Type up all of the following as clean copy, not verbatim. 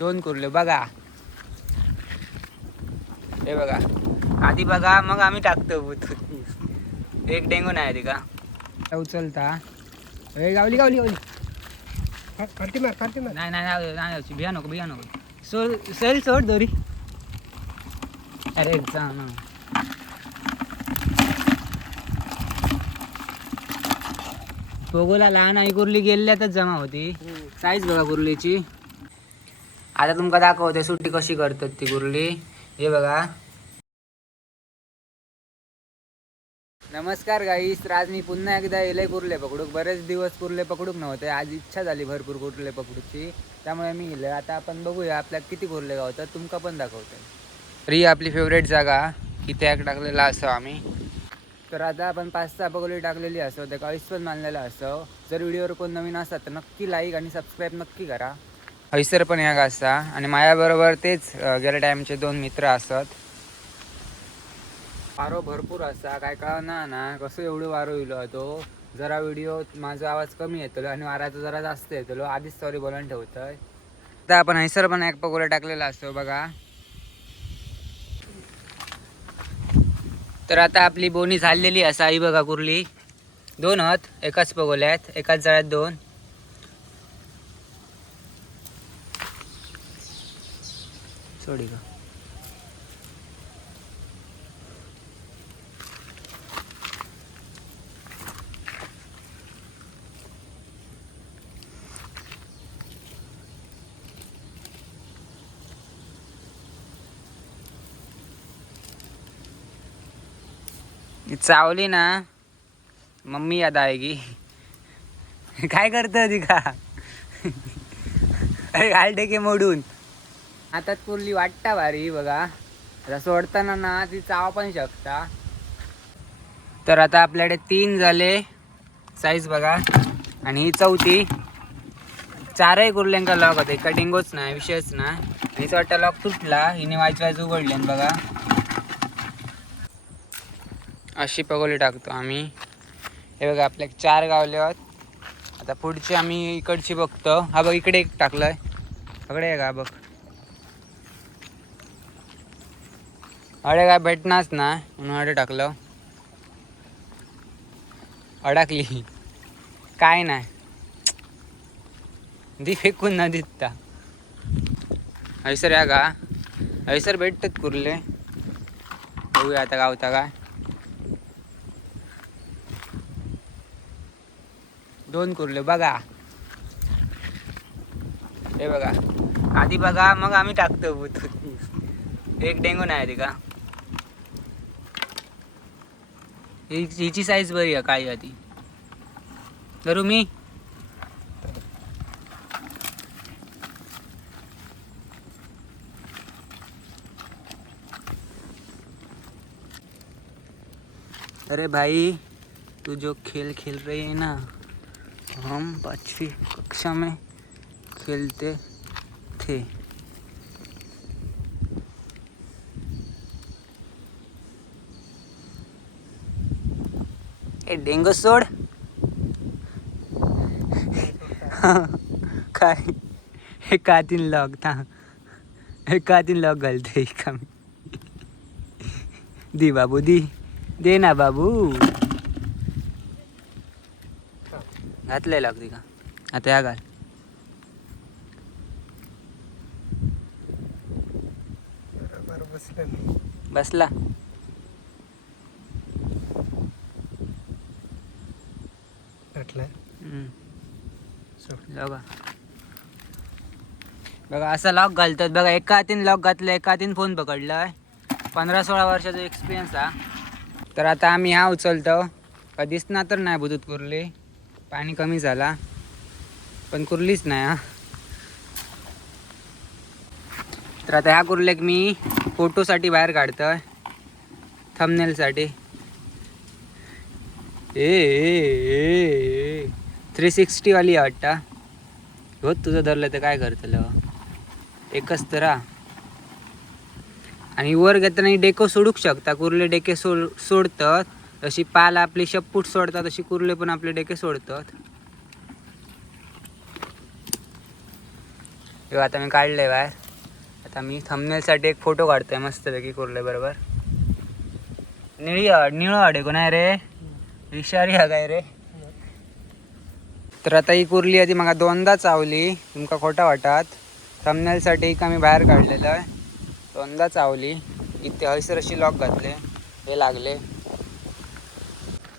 2 कुर्ले बघा. हे बघा आधी बघा मग आम्ही टाकतो भूत. एक डेंगू नाही आधी का उचलता. गावली गावली गावली. नाही नाही नाही बिया नको सेल सोड दोरी. अरे जा ना. पोगोला लहान आई कुर्ली गेल्यातच जमा होती. साईज बघा कुर्लीची. आता तुमका दाखवते सुट्टी कशी करतात ती कुर्ली. हे बघा. नमस्कार गाईस. तर आज मी पुन्हा एकदा येले कुर्ले पकडूक. बरेच दिवस कुर्ले पकडूक नव्हते. आज इच्छा झाली भरपूर कुर्ले पकडूची, त्यामुळे मी येले. आता आपण बघूया आपल्याला किती कुर्ले गावतात, तुमका पण दाखवते. तर ही आपली फेवरेट जागा इथे एक टाकलेला असो आम्ही. तर आता आपण 5-6 पगोली टाकलेली असो, त्या 40 पण मानलेला असो. जर व्हिडिओवर कोण नवीन असतात तर नक्की लाईक आणि सबस्क्राईब नक्की करा. हैसर पण या असता आणि माझ्याबरोबर तेच गेल्या टाईमचे 2 मित्र असतात. वारो भरपूर असा काय कळना ना कसं एवढं वारो येलो तो. जरा व्हिडिओ माझा आवाज कमी येतलो आणि वाराचा जरा जास्त येतलो. आधीच सॉरी बोलायला ठेवतोय. आता आपण हैसर पण एक पगोला टाकलेला असतो बघा. तर आता आपली बोनी झालेली असा. ही बघा कुर्ली 2 आहेत एकाच पगोल्यात, एकाच जाळ्यात 2. सोडी का चावली ना मम्मी याद आएगी. काय करतं ती का. अरे घालते की मोडून. आता कुर्ली वाटता भारी बघा. आता सोडताना ना ती चाव पण शकता. तर आता आपल्याकडे 3 झाले साईज बघा. आणि ही 4थी. 4ही कुर्ल्यांका लॉक होते. एका डेंगोच नाही, विषयच नाही. हीच वाटतं लॉक तुटला. हिने वायच उघडले बघा. अशी पगोली टाकतो आम्ही. हे बघा आपल्या 4 गावले आहेत. आता पुढची आम्ही इकडची बघतो. हा बघ इकडे एक टाकलाय. सगळे आहे का बघ. अडे काय भेटणारच ना म्हणून अडे टाकलं. अडकली काय नाही. दी फेकून न दिसता. हैसर या का हैसर भेटतात कुर्ले. बघूया आता गावता काय. 2 कुर्ले बघा. हे बघा आधी बघा मग आम्ही टाकतो भूत. एक डेंगू नाही आधी का. हिची साईज बरी आहे काळी आधी. धरू मी. अरे भाई तू जो खेल खेल रही है ना, हम 5वीं कक्षा में खेलते थे. ए डेंगू सोड. काय एकातीन लॉक था. एकातीन लॉक घालते का मी. दी बाबू दी. दे ना बाबू. घातलंय लागते का आता या घाल. बसला. बघा असं लॉक घालतात बघा. एका हातीन लॉक घातलं, एका हातीन फोन पकडलाय. 15-16 वर्षाचा एक्सपिरियन्स हा. तर आता आम्ही हा उचलतो. का दिसणार तर नाही बुदूत कुर्ली. पाणी कमी झाला पण कुर्लीच नाही हा. तर आता ह्या कुर्लेक मी फोटोसाठी बाहेर काढतोय. थंबनेलसाठी. 360 वाली वाटता. हो तुझं धरलं तर काय करतलं. एकच तर आणि वर घेताना डेको सोडूक शकता. कुर्ले डेके सोडतात. तशी पाल आपली शप्पूट सोडतात तशी कुर्ले पण आपले डेके सोडतात. हे आता मी काढले बाहेर. आता मी थंबनेलसाठी एक फोटो काढतोय मस्तपैकी कुर्ले बरोबर. निळं आडे कोण आहे रे, विषारी हा काय रे. तर आता ही कुर्ली आधी मला दोनदा चावली, तुमका खोटा वाटत. थंबनेलसाठी का मी बाहेर काढलेलं आहे, दोनदा चावली. इथे हयसर अशी लॉक घातले, हे लागले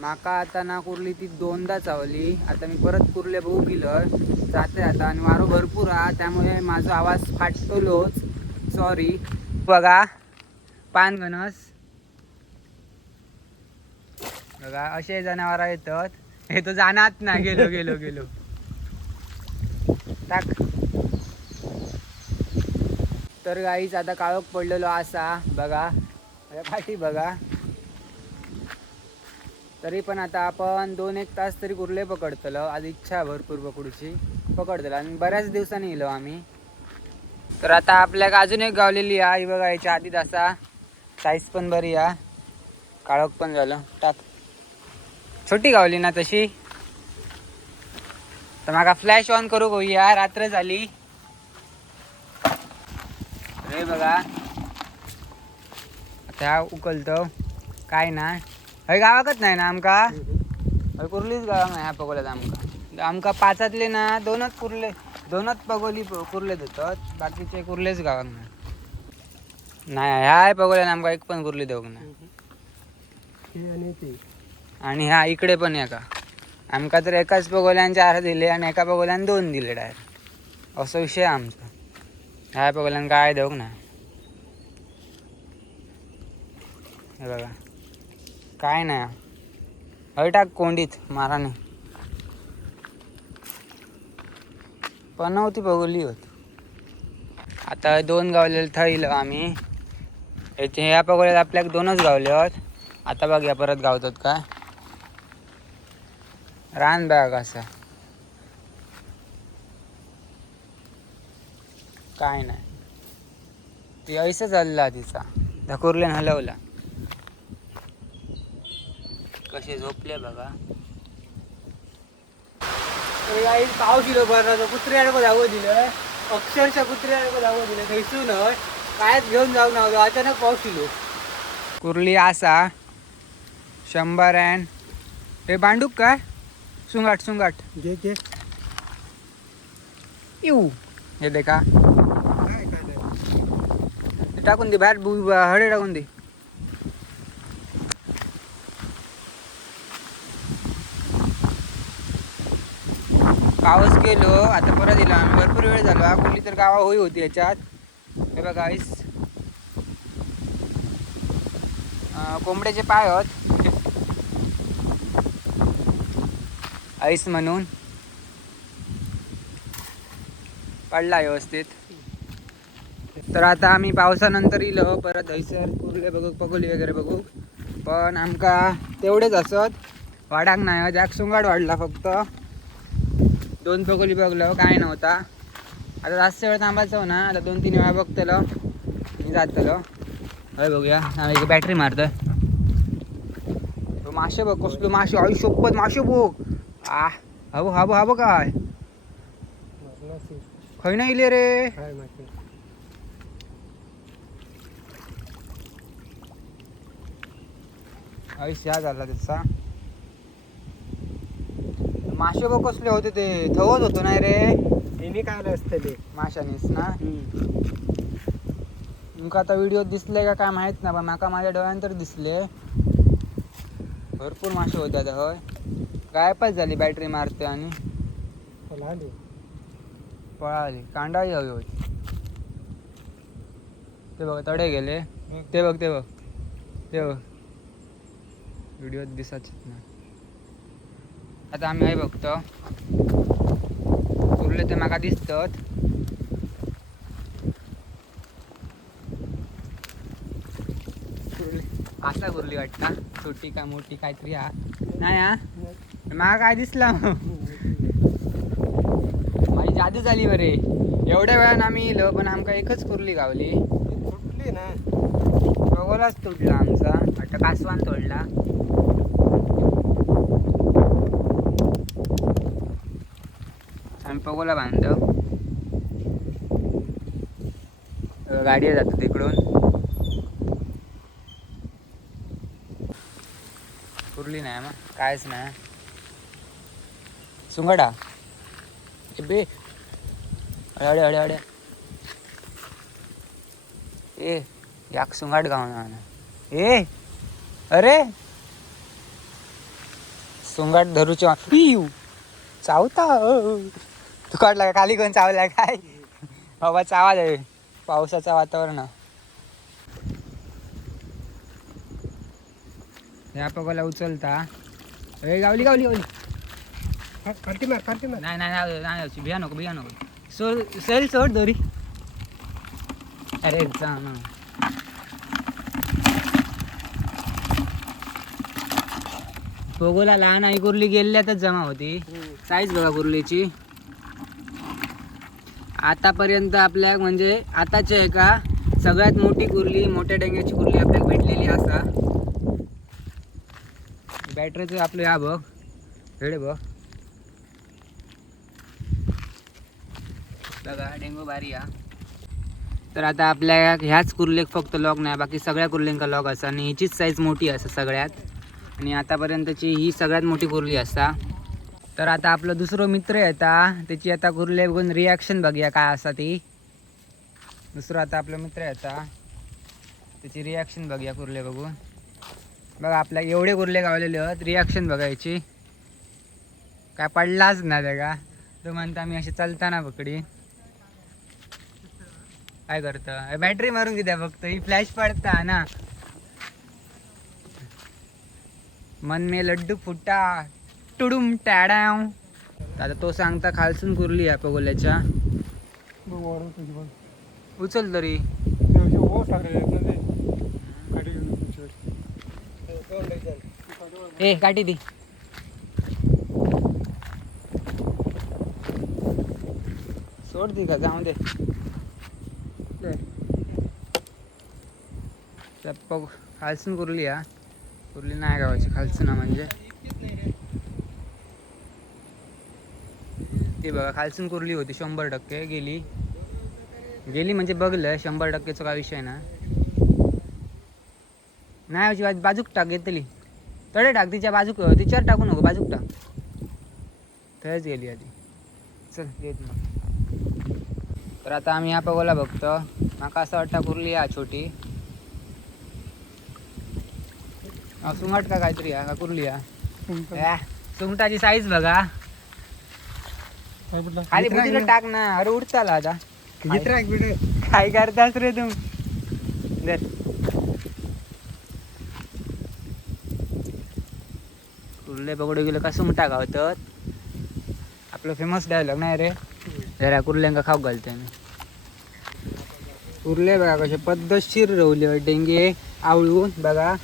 माका. आता ना कुर्ली ती दोनदा चावली. आता मी परत कुर्ले बघू गेलं जाते आता, आणि वारो भरपूर हा, त्यामुळे माझा आवाज फाटतलोच, सॉरी. बघा पानगणस बघा, असे जनावर येतात. हे तो जाणार ना, गेलो गेलो गेलो टाक. तर गाईच आता काळोख पडलेलो असा बघा, पाठी बघा. तरी पण आता आपण 2-1 तास तरी कुर्ले पकडतलो. आज इच्छा भरपूर पकडूची, पकडतलो. आणि बऱ्याच दिवसांनी येलो आम्ही. तर आता आपल्याला अजून एक गावलेली आहे बघा, याच्या आधीत असा साईज पण बरी आहे, काळोख पण झालं. टाक, छोटी गावली ना तशी. तर माका फ्लॅश ऑन करू गोया, रात्र झाली रे बघा. आता उकलतो काय ना, हय गावाकच नाही ना आमका, हय कुर्लीच गावाक नाही ह्या पगोल्यात आमका. आमका 5 ना 2च कुर्ले, 2च पगोली कुर्ले देतात, बाकीचे कुर्लेच गावाक नाही. ह्या पगोल्यान आमका एक पण कुर्ली देऊक नाही. आणि ह्या इकडे पण आहे का, आमका तर एकाच पगोल्यान 4 दिले आणि एका पगोल्यान 2 दिले डायरेक्ट. असं विषय आमचा. ह्या पगोल्यान काय देऊक नाही. हे बघा काय नाही, हय टाक कोंडीत माराने पनवती पगोली होत. आता 2 गावलेले थैल आम्ही. ह्या पगोल्यात आपल्याक 2च गावले होत. आता बघ या परत गावतात काय. रान बघा कसं, काय नाही. ती ऐसा चालला तिचा, त्या कुर्ल्यान हलवला. कसे झोपले बघा. पाऊस दिलो बरं, कुत्र्याला धावं दिलं, अक्षरशः कुत्र्याला धावं दिलं. थैसून कायच घेऊन जाऊ नव्हतं, अचानक पाऊस दिलो. कुर्ली असा 100 अँड हे बांडूक काय सुंगाट घे घे येऊ हे दे का टाकून दे बाहेर, हळे टाकून दे. पाऊस गेलो आता परत दिला आम्ही. भरपूर वेळ झालो. हा कुर्ली तर गावा होई होती याच्यात. हे बघा गाईस, कोंबड्याचे पाय होत आईस म्हणून पडला व्यवस्थित. तर आता आम्ही पावसानंतर इलो परत हैसर कुर्ले बघू, पगोली वगैरे बघू. पण आमका तेवढेच असत, वाडाक नाही. जॅक सुंगाड वाढला फक्त. 2 पगोली बघलो काय नव्हता. आता जास्त वेळ थांबायचं ना, आता 2-3 वेळा बघतलो मी जातलो. हय बघूया, आम्ही बॅटरी मारतोय. तो मासे बघ कसलो मासे, आयुष्यपत मासे बघ. हबो हबो हबो काय खय नाही इले रे. आयुष्य झाला त्याचा. मासे बघ कसले होते, ते थवत होतो नाही रे. काय असतं ते माशानीच ना. तुमका आता व्हिडिओ दिसले का काय माहित ना, पण माका माझ्या डोळ्यान तर दिसले. भरपूर मासे होते आता. होय गायबच झाली बॅटरी मारते आणि पळाली. कांडाळी हवी होती. ते बघ तडे गेले, ते बघ ते बघ ते बघ व्हिडिओत दिसाच ना. आता आम्ही हे बघतो कुर्ले ते माका दिसतात. असा कुर्ली वाटता, छोटी का मोठी काहीतरी हा नाही. हा माका काय दिसला, माझी जादू झाली बरे. एवढ्या वेळानं आम्ही येलो पण आमका एकच कुर्ली गावली. तुटली ना, बघोलाच तुटला आमचा. आता कासवान तोडला. आम्ही पगोला बांधतो. गाडी जातो तिकडून. कुर्ली नाही मग कायच नाही. सुंगडा बे अडे अडे अडे ए याक सुंगाट गावना ए अरे सुंगाट धरूच्या पिऊ चावता तू काढला खाली कोण चावला काय हवाचा आवाज आहे पावसाचं वातावरण. ह्या पगाला उचलता ए गावली गावली गावली काढते मार नाही नाही नाही बिया नको सेल सोड दोरी. अरे जा ना पोगोला लहान आई कुर्ली गेल्यातच जमा होती. साईज बघा कुर्लीची आतापर्यंत आपल्या म्हणजे आताची आहे का सगळ्यात मोठी कुर्ली मोठ्या डेंग्याची कुर्ली आपल्याला भेटलेली असा. बॅटरीचं आपलं या बघ हेड बघ बघा डेंगू भारी या. तर आता आपल्या ह्याच कुर्लेक फक्त लॉक नाही बाकी सगळ्या कुर्ल्यांका लॉक असा आणि ह्याचीच साईज मोठी असा सगळ्यात आणि आतापर्यंतची ही सगळ्यात मोठी कुर्ली असा. तर आता आपलं दुसरं मित्र येता त्याची आता कुर्ले बघून रिॲक्शन बघूया काय असा ती. दुसरं आता आपलं मित्र येता त्याची रिॲक्शन बघूया कुर्ले बघून. बघा आपल्या एवढे कुर्ले गावलेले आहेत रिॲक्शन बघायची काय पडलाच ना त्या का तो म्हणता मी अशी चालताना पकडी काय करतं बॅटरी मारून किती फक्त ही फ्लॅश पडता ना मन मे लड्डू फुटा टुडुम टॅडाव. आता तो सांगता खालसून कुर्ली आहे पगोल्याच्या उचल तरी ए काठी दी सोड दी का जाऊ दे खालसून कुर्ली या कुर्ली नाही गावाची खालसून म्हणजे ती बघा खालसून कुर्ली होती 100% गेली म्हणजे बघलं 100%चा काय विषय ना नाही बाजूक टाक घेतली तडे टाक तिच्या बाजूक तिच्यावर टाकू नको बाजूक टाक थंयच गेली आधी चल येत मग. तर आता आम्ही ह्या पगोला बघतो माका असं वाटतं कुर्ली या छोटी सुंगट का काहीतरी का कुर्ली या सुंगटाची साईज बघा खाली बुजीला टाक ना अरे उडताला आता काय करतास रे तू कुर्ले पकडू गेलो का सुंगटा गावतात आपलं फेमस डायलॉग नाही रे जरा कुर्ल्यांका खाऊ घालते मी. कुर्ले बघा कसे पद्धतशीर रवले डेंगे आवळून बघा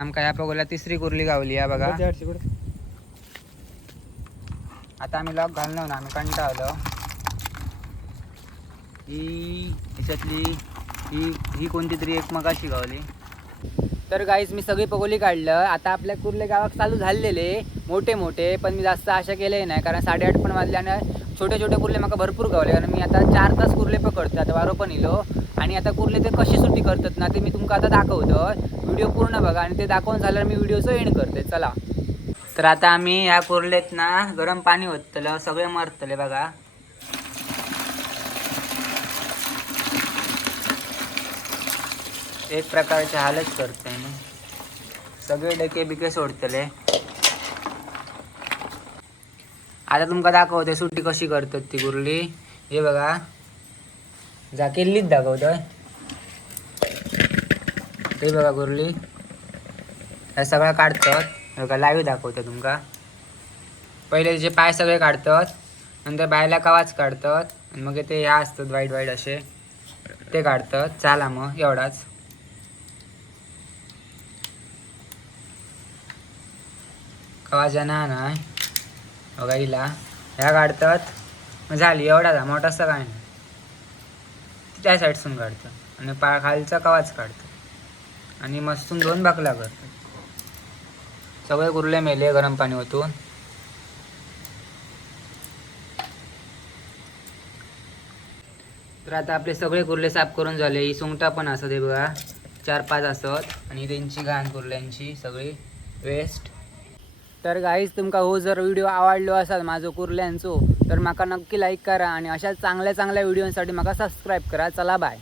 आमका ह्या पगोला तिसरी कुर्ली गावली या बघा. आता आम्ही लॉक घाललो ना आम्ही कंटाळलो ही ह्याच्यातली ही कोणती तरी एक मगाशी गावली. तर गाईज मी सगळी पगोली काढलं. आता आपल्या कुर्ले गावात चालू झालेले मोठे पण मी जास्त आशा केले नाही कारण 8:30 पण वाजले आणि छोटे छोटे कुर्ले मला भरपूर गावले कारण मी आता 4 तास कुर्ले पकडतो आता वारो पण इलो आणि आता कुर्ले ते कशी सुट्टी करतात ना ते मी तुमका आता दाखवतो. व्हिडिओ पूर्ण बघा आणि ते दाखवून झाल्यावर मी व्हिडिओचं एंड करते चला. तर आता आम्ही ह्या कुर्लेत ना गरम पाणी होतलं सगळे मरतले बघा एक प्रकारचे हालच करते मी सगळे डके बिके सोडतले. आता तुमका दाखवते सुट्टी कशी करतात ती कुर्ली. हे बघा जा केल्लीच दाखवतोय हे बघा कुर्ली हे सगळं काढतात बघा लाईव्ह दाखवतो तुमका. पहिले त्याचे पाय सगळे काढतात नंतर बायला कवाच काढतात आणि मग ते ह्या असतात वाईट वाईट असे ते काढतात. चला मग एवढाच कवाच्या नाही बघा हिला ह्या काढतात मग झाली एवढा मोठासा काय नाही त्या साईडसून काढतात आणि खालचा कवाच काढतात आणि मस्तून 2 बाकला करतात. सगळे कुर्ले मेले गरम पाणी ओतून. तर आता आपले सगळे कुर्ले साफ करून झाले. ही सुंगटा पण असत हे बघा 4-5 असत आणि त्यांची घाण कुर्ल्यांची सगळी वेस्ट. तर गाईज तुमका हो जर व्हिडिओ आवडलो असाल माझो कुर्ल्यांचो तर माका नक्की लाईक करा आणि अशा चांगल्या चांगल्या व्हिडिओसाठी माका सबस्क्राईब करा. चला बाय.